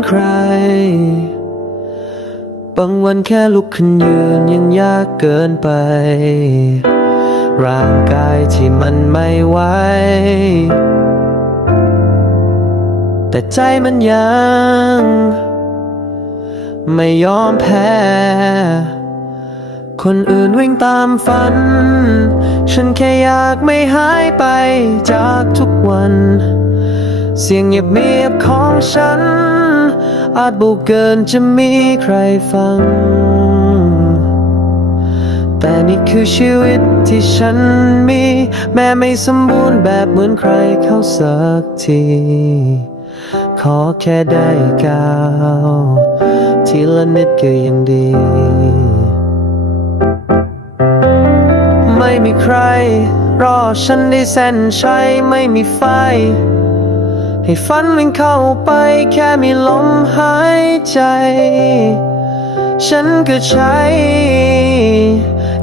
ือนใคร บางวันแค่ลุกขึ้นยืนยังยากเกินไป ร่างกายที่มันไม่ไหว แต่ใจมันยัง ไม่ยอมแพ้ คนอื่นวิ่งตามฝัน ฉันแค่อยากไม่หายไปจากทุกวัน เสียงเงียบเงียบของฉัน อาจบุกเกินจะมีใครฟัง แต่นี่คือชีวิตที่ฉันมี แม้ไม่สมบูรณ์แบบเหมือนใครเขาสักที ขอแค่ได้ก้าวทีละนิดก็ยังดี ไม่มีใครรอฉันได้เส้นชัยไม่มีไฟ ให้ฝันวิ่งเข้าไปแค่มีลมหายใจ ฉันก็ใช้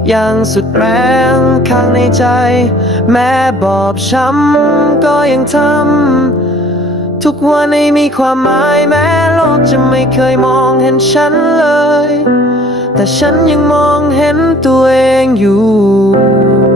อย่างสุดแรงข้างในใจ แม้บอบช้ำก็ยังทำ ทุกวันให้มีความหมายแม้โลกจะไม่เคยมองเห็นฉันเลย แต่ฉันยังมองเห็นตัวเองอยู่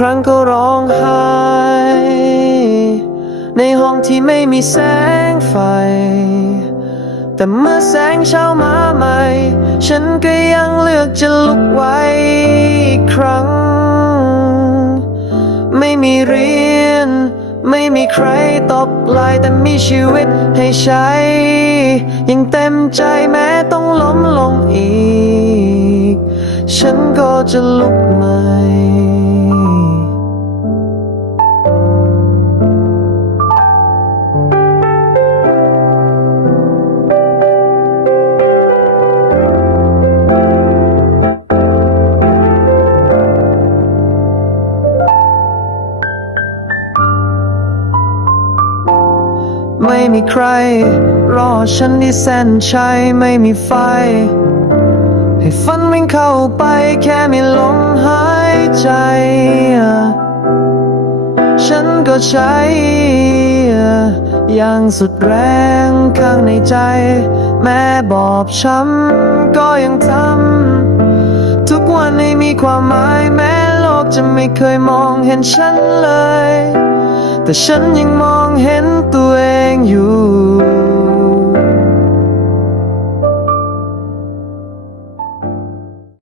ครั้งก็ร้องไห้ ในห้องที่ไม่มีแสงไฟ แต่เมื่อแสงเช้ามาใหม่ ฉันก็ยังเลือกจะลุกไว้อีกครั้ง ไม่มีเรียน ไม่มีใครตอบลายแต่มีชีวิตให้ใช้ ยังเต็มใจแม้ต้องล้มลงอีก ฉันก็จะลุกใหม่ ไม่มีใคร รอฉันที่เส้นชัยไม่มีไฟ ให้ฝันวิ่งเข้าไปแค่มีลมหายใจ ฉันก็ใช้ อย่างสุดแรงข้างในใจ แม้บอบช้ำก็ยังทำ ทุกวันให้มีความหมายแม้โลกจะไม่เคยมองเห็นฉันเลย แต่ฉันยังมองเห็นตัวเองอยู่